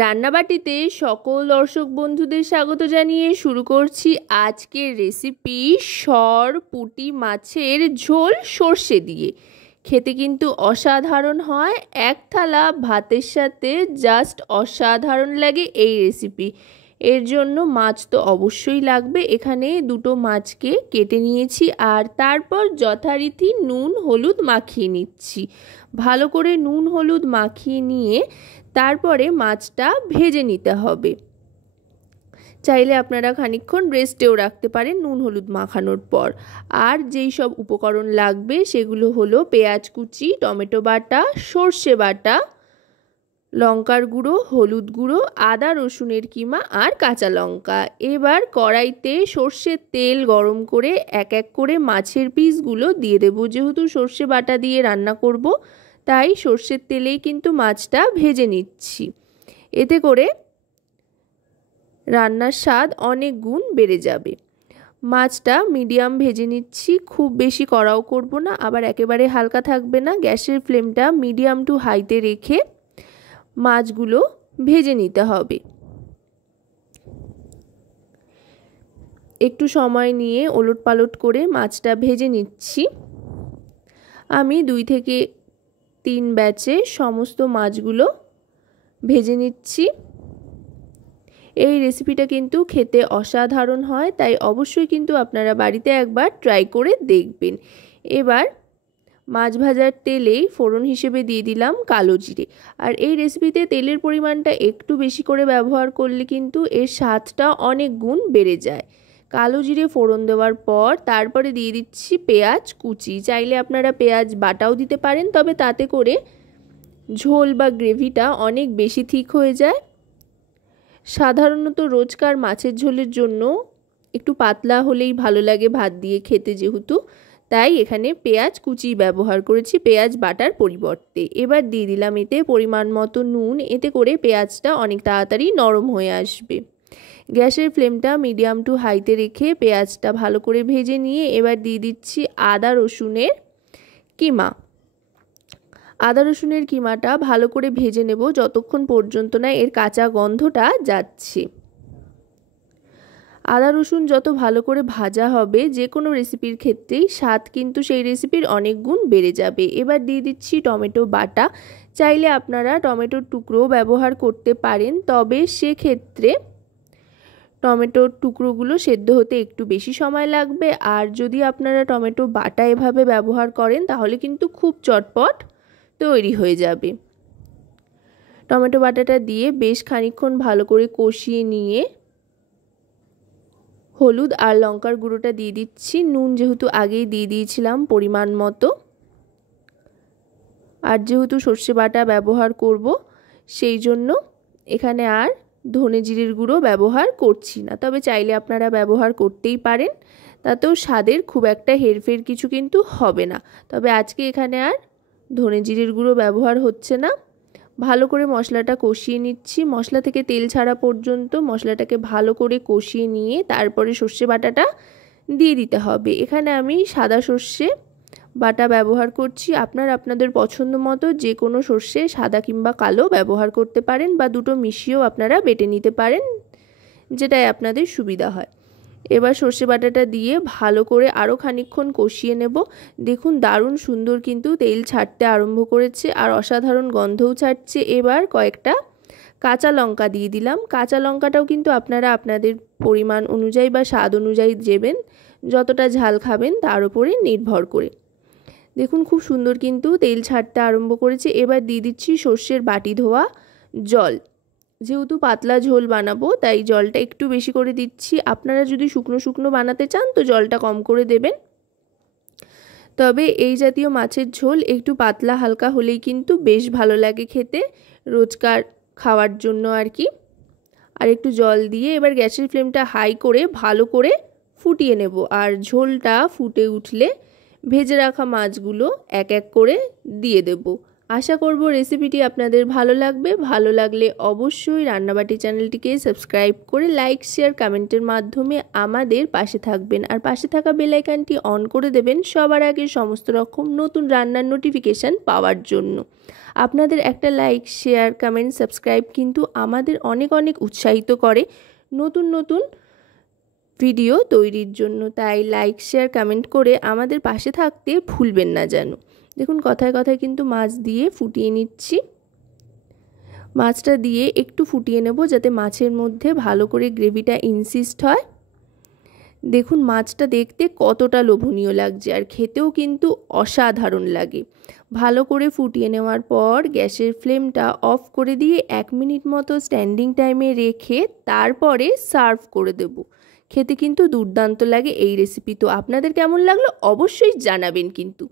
রান্নাবাটিতে সকল দর্শক বন্ধুদের স্বাগত জানিয়ে শুরু করছি আজকের রেসিপি সরপুঁটি মাছের ঝোল সর্ষে দিয়ে। খেতে কিন্তু অসাধারণ হয়, এক থালা ভাতের সাথে জাস্ট অসাধারণ লাগে এই রেসিপি। এর জন্য মাছ তো অবশ্যই লাগবে। এখানে দুটো মাছকে কেটে নিয়েছি আর তারপর যথারীতি নুন হলুদ মাখিয়ে নিচ্ছি। ভালো করে নুন হলুদ মাখিয়ে নিয়ে তারপরে মাছটা ভেজে নিতে হবে। চাইলে আপনারা খানিকক্ষণ রেস্টেও রাখতে পারেন নুন হলুদ মাখানোর পর। আর যেই সব উপকরণ লাগবে সেগুলো হলো পেঁয়াজ কুচি, টমেটো বাটা, সর্ষে বাটা, লঙ্কার গুঁড়ো, হলুদ গুঁড়ো, আদা রসুনের কিমা আর কাঁচা লঙ্কা। এবার কড়াইতে সর্ষের তেল গরম করে এক এক করে মাছের পিসগুলো দিয়ে দেবো। যেহেতু সর্ষে বাটা দিয়ে রান্না করব, তাই সর্ষের তেলেই কিন্তু মাছটা ভেজে নিচ্ছি। এতে করে রান্নার স্বাদ অনেক গুণ বেড়ে যাবে। মাছটা মিডিয়াম ভেজে নিচ্ছি, খুব বেশি কড়াও করব না, আবার একেবারে হালকা থাকবে না। গ্যাসের ফ্লেমটা মিডিয়াম টু হাইতে রেখে মাছগুলো ভেজে নিতে হবে। একটু সময় নিয়ে ওলটপালট করে মাছটা ভেজে নিচ্ছি। আমি 2 থেকে 3 ব্যাচে সমস্ত মাছগুলো ভেজে নিচ্ছি। এই রেসিপিটা কিন্তু খেতে অসাধারণ হয়, তাই অবশ্যই কিন্তু আপনারা বাড়িতে একবার ট্রাই করে দেখবেন। এবার মাছ ভাজার তেলেই ফোড়ন হিসেবে দিয়ে দিলাম কালো জিরে। আর এই রেসিপিতে তেলের পরিমাণটা একটু বেশি করে ব্যবহার করলে কিন্তু এর স্বাদটা অনেক গুণ বেড়ে যায়। কালো জিরে ফোড়ন দেওয়ার পর তারপরে দিয়ে দিচ্ছি পেঁয়াজ কুচি। চাইলে আপনারা পেঁয়াজ বাটাও দিতে পারেন, তবে তাতে করে ঝোল বা গ্রেভিটা অনেক বেশি থিক হয়ে যায়। সাধারণত রোজকার মাছের ঝোলের জন্য একটু পাতলা হলেই ভালো লাগে ভাত দিয়ে খেতে, যেহেতু তাই এখানে পেঁয়াজ কুচি ব্যবহার করেছি পেঁয়াজ বাটার পরিবর্তে। এবার দিয়ে দিলাম এতে পরিমাণ মতো নুন। এতে করে পেঁয়াজটা অনেক তাড়াতাড়ি নরম হয়ে আসবে। গ্যাসের ফ্লেমটা মিডিয়াম টু হাইতে রেখে পেঁয়াজটা ভালো করে ভেজে নিয়ে এবার দিয়ে দিচ্ছি আদা রসুনের কিমা। আদা রসুনের কিমাটা ভালো করে ভেজে নেব যতক্ষণ পর্যন্ত না এর কাঁচা গন্ধটা যাচ্ছে। আদা রসুন যত ভালো করে ভাজা হবে যে কোনো রেসিপির ক্ষেত্রেই স্বাদ কিন্তু সেই রেসিপির অনেক গুণ বেড়ে যাবে। এবার দিয়ে দিচ্ছি টমেটো বাটা। চাইলে আপনারা টমেটোর টুকরোও ব্যবহার করতে পারেন, তবে সেক্ষেত্রে টমেটোর টুকরোগুলো সেদ্ধ হতে একটু বেশি সময় লাগবে। আর যদি আপনারা টমেটো বাটা এভাবে ব্যবহার করেন তাহলে কিন্তু খুব চটপট তৈরি হয়ে যাবে। টমেটো বাটাটা দিয়ে বেশ খানিকক্ষণ ভালো করে কষিয়ে নিয়ে হলুদ আর লঙ্কার গুঁড়োটা দিয়ে দিচ্ছি। নুন যেহেতু আগেই দিয়ে দিয়েছিলাম পরিমাণ মতো, আর যেহেতু সর্ষে বাটা ব্যবহার করব সেই জন্য এখানে আর ধনে জিরের গুঁড়ো ব্যবহার করছি না। তবে চাইলে আপনারা ব্যবহার করতেই পারেন, তাতেও স্বাদের খুব একটা হেরফের কিছু কিন্তু হবে না। তবে আজকে এখানে আর ধনে জিরের গুঁড়ো ব্যবহার হচ্ছে না। ভালো করে মশলাটা কষিয়ে নিচ্ছি। মশলা থেকে তেল ছাড়া পর্যন্ত মশলাটাকে ভালো করে কষিয়ে নিয়ে তারপরে সর্ষে বাটাটা দিয়ে দিতে হবে। এখানে আমি সাদা সর্ষে বাটা ব্যবহার করছি। আপনারা আপনাদের পছন্দ মতো যে কোনো সর্ষে সাদা কিংবা কালো ব্যবহার করতে পারেন, বা দুটো মিশিয়েও আপনারা বেটে নিতে পারেন, যেটাই আপনাদের সুবিধা হয়। এবার সর্ষে বাটাটা দিয়ে ভালো করে আরও খানিকক্ষণ কষিয়ে নেব। দেখুন দারুণ সুন্দর কিন্তু তেল ছাড়তে আরম্ভ করেছে আর অসাধারণ গন্ধও ছাড়ছে। এবার কয়েকটা কাঁচা লঙ্কা দিয়ে দিলাম। কাঁচা লঙ্কাটাও কিন্তু আপনারা আপনাদের পরিমাণ অনুযায়ী বা স্বাদ অনুযায়ী দেবেন, যতটা ঝাল খাবেন তার উপরে নির্ভর করে। দেখুন খুব সুন্দর কিন্তু তেল ছাড়তে আরম্ভ করেছে। এবার দিয়ে দিচ্ছি সর্ষের বাটি ধোয়া জল। যেহেতু পাতলা ঝোল বানাবো তাই জলটা একটু বেশি করে দিচ্ছি। আপনারা যদি শুকনো শুকনো বানাতে চান তো জলটা কম করে দেবেন। তবে এই জাতীয় মাছের ঝোল একটু পাতলা হালকা হলেই কিন্তু বেশ ভালো লাগে খেতে, রোজকার খাওয়ার জন্য আর কি। আর একটু জল দিয়ে এবার গ্যাসের ফ্লেমটা হাই করে ভালো করে ফুটিয়ে নেব। আর ঝোলটা ফুটে উঠলে ভেজে রাখা মাছগুলো এক এক করে দিয়ে দেব। আশা করব রেসিপিটি আপনাদের ভালো লাগবে। ভালো লাগলে অবশ্যই রান্নাবাটি চ্যানেলটিকে সাবস্ক্রাইব করে লাইক শেয়ার কমেন্টের মাধ্যমে আমাদের পাশে থাকবেন, আর পাশে থাকা বেল আইকনটি অন করে দেবেন সবার আগে সমস্ত রকম নতুন রান্নার নোটিফিকেশান পাওয়ার জন্য। আপনাদের একটা লাইক শেয়ার কমেন্ট সাবস্ক্রাইব কিন্তু আমাদের অনেক অনেক উৎসাহিত করে নতুন নতুন ভিডিও তৈরির জন্য। তাই লাইক শেয়ার কমেন্ট করে আমাদের পাশে থাকতে ভুলবেন না যেন। দেখুন কথায় কথায় কিন্তু মাছ দিয়ে ফুটিয়ে নিচ্ছি। মাছটা দিয়ে একটু ফুটিয়ে নেব যাতে মাছের মধ্যে ভালো করে গ্রেভিটা ইনসিস্ট হয়। দেখুন মাছটা দেখতে কতটা লোভনীয় লাগছে, আর খেতেও কিন্তু অসাধারণ লাগে। ভালো করে ফুটিয়ে নেওয়ার পর গ্যাসের ফ্লেমটা অফ করে দিয়ে 1 মিনিট মতো স্ট্যান্ডিং টাইমে রেখে তারপরে সার্ভ করে দেব। খেতে কিন্তু দুর্দান্ত লাগে এই রেসিপি। তো আপনাদের কেমন লাগলো অবশ্যই জানাবেন কিন্তু।